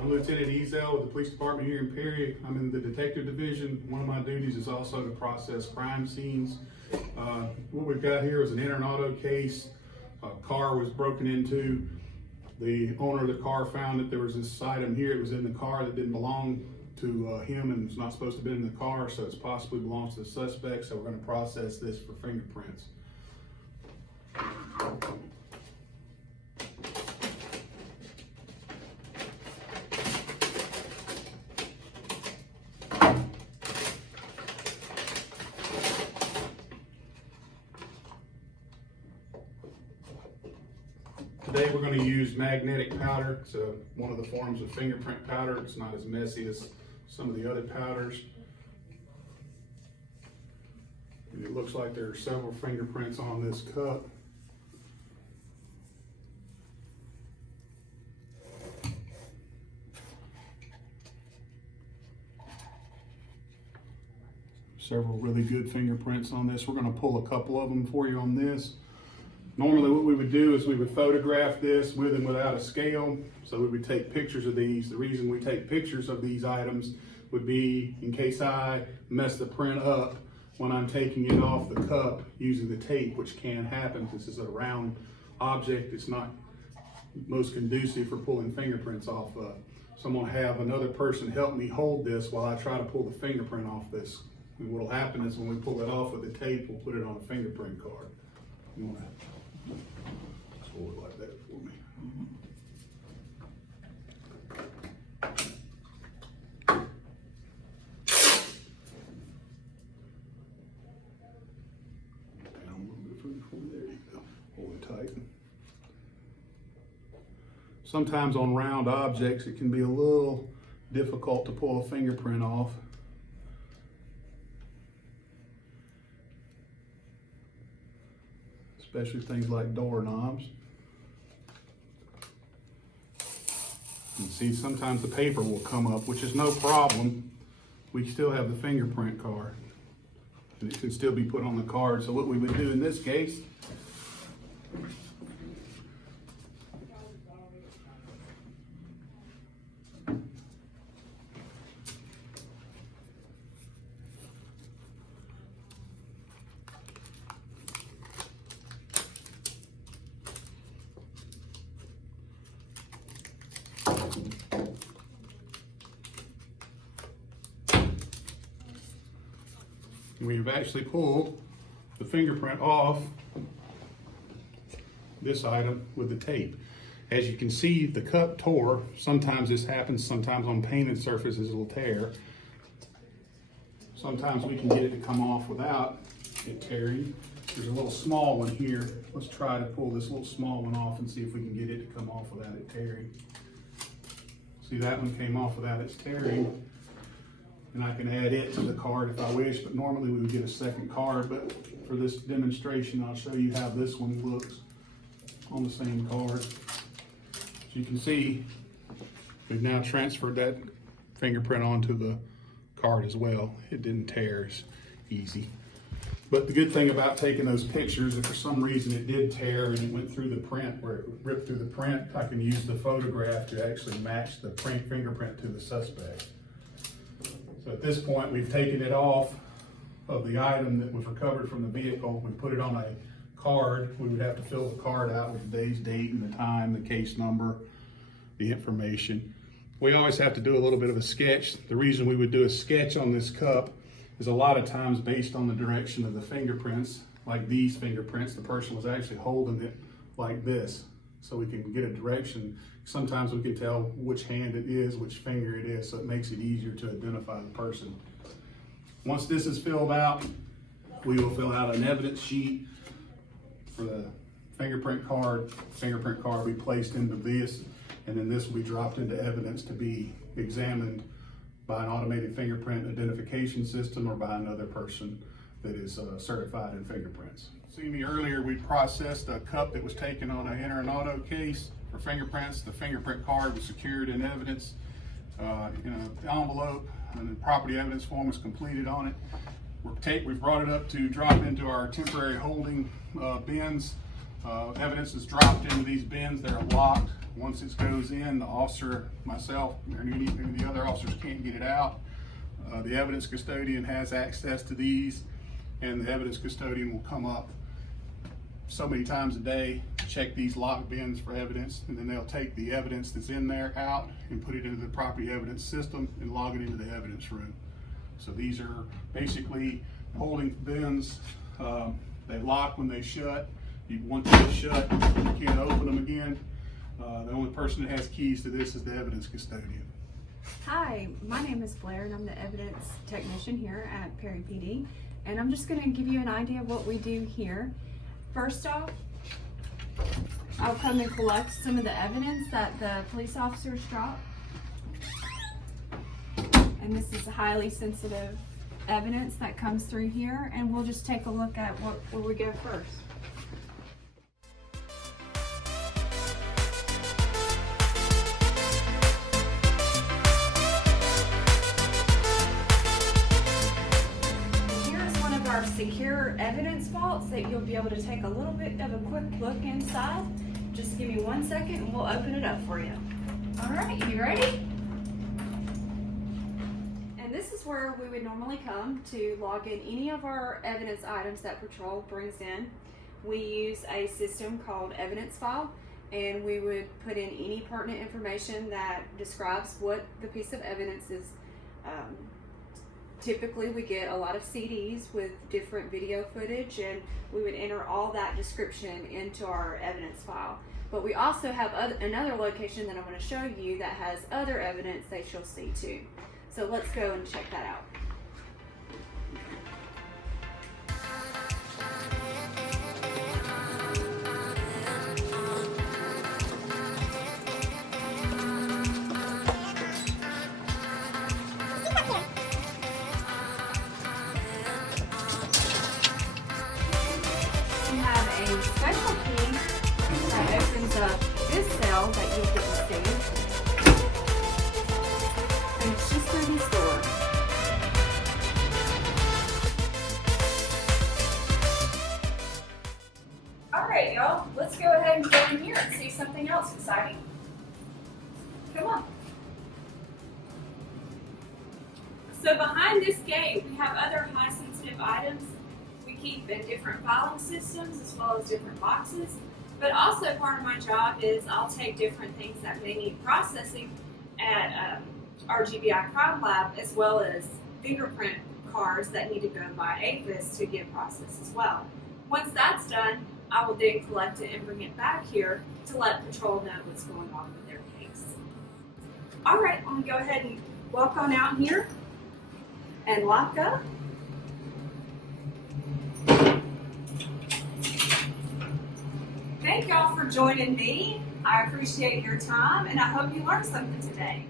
I'm Lieutenant Ezel with the Police Department here in Perry. I'm in the Detective Division. One of my duties is also to process crime scenes. What we've got here is an enter an auto case. A car was broken into. The owner of the car found that there was this item here. It was in the car that didn't belong to him and was not supposed to be in the car, so it possibly belongs to the suspect. So we're going to process this for fingerprints. Today we're going to use magnetic powder. It's one of the forms of fingerprint powder. It's not as messy as some of the other powders. And it looks like there are several fingerprints on this cup. Several really good fingerprints on this. We're going to pull a couple of them for you on this. Normally what we would do is we would photograph this with and without a scale. So we would take pictures of these. The reason we take pictures of these items would be in case I mess the print up when I'm taking it off the cup using the tape, which can happen. This is a round object. It's not most conducive for pulling fingerprints off of. So I'm gonna have another person help me hold this while I try to pull the fingerprint off this. And what'll happen is when we pull it off with the tape, we'll put it on a fingerprint card. You wanna hold it like that for me. Down a little bit further for me. There you go. Hold it tight. Sometimes on round objects, it can be a little difficult to pull a fingerprint off. Especially things like doorknobs. You can see sometimes the paper will come up, which is no problem. We still have the fingerprint card, and it can still be put on the card. So what we would do in this case, we've actually pulled the fingerprint off this item with the tape. As you can see, the cup tore. Sometimes this happens, sometimes on painted surfaces it'll tear. Sometimes we can get it to come off without it tearing. There's a little small one here. Let's try to pull this little small one off and see if we can get it to come off without it tearing. See, that one came off without it tearing. And I can add it to the card if I wish, but normally we would get a second card. But for this demonstration, I'll show you how this one looks on the same card. So you can see, we've now transferred that fingerprint onto the card as well. It didn't tear, it's easy. But the good thing about taking those pictures, if for some reason it did tear and it went through the print, where it ripped through the print, I can use the photograph to actually match the print fingerprint to the suspect. So at this point, we've taken it off of the item that was recovered from the vehicle. We put it on a card. We would have to fill the card out with today's date and the time, the case number, the information. We always have to do a little bit of a sketch. The reason we would do a sketch on this cup is a lot of times based on the direction of the fingerprints. Like these fingerprints, the person was actually holding it like this, so we can get a direction. Sometimes we can tell which hand it is, which finger it is, so it makes it easier to identify the person. Once this is filled out, we will fill out an evidence sheet for the fingerprint card. Fingerprint card will be placed into this, and then this will be dropped into evidence to be examined by an automated fingerprint identification system or by another person that is certified in fingerprints. See me earlier, we processed a cup that was taken on an enter an auto case for fingerprints. The fingerprint card was secured in evidence in an envelope, and the property evidence form was completed on it. We've brought it up to drop into our temporary holding bins. Evidence is dropped into these bins. They're locked. Once it goes in, the officer, myself, or any of the other officers can't get it out. The evidence custodian has access to these, and the evidence custodian will come up so many times a day, check these locked bins for evidence, and then they'll take the evidence that's in there out and put it into the property evidence system and log it into the evidence room. So these are basically holding bins. They lock when they shut. Once they shut, you can't open them again. The only person that has keys to this is the evidence custodian. Hi, my name is Blair and I'm the evidence technician here at Perry PD, and I'm just going to give you an idea of what we do here. First off, I'll come and collect some of the evidence that the police officers drop. And this is highly sensitive evidence that comes through here, and we'll just take a look at where we go first. Our secure evidence vaults that you'll be able to take a little bit of a quick look inside. Just give me 1 second and we'll open it up for you. All right, you ready? And this is where we would normally come to log in any of our evidence items that patrol brings in. We use a system called Evidence File, and we would put in any pertinent information that describes what the piece of evidence is. Typically we get a lot of CDs with different video footage, and we would enter all that description into our evidence file. But we also have another location that I'm going to show you that has other evidence that you'll see too. So let's go and check that out. Special key that opens up this cell that you'll get to see, and it's just through this door. Alright y'all, let's go ahead and go in here and see something else exciting. Come on. So behind this gate we have other high sensitive items. Keep in different filing systems as well as different boxes, but also part of my job is I'll take different things that may need processing at our GBI crime lab, as well as fingerprint cards that need to go by APHIS to get processed as well. Once that's done, I will then collect it and bring it back here to let patrol know what's going on with their case. Alright, I'm going to go ahead and walk on out here and lock up. Thank y'all for joining me. I appreciate your time, and I hope you learned something today.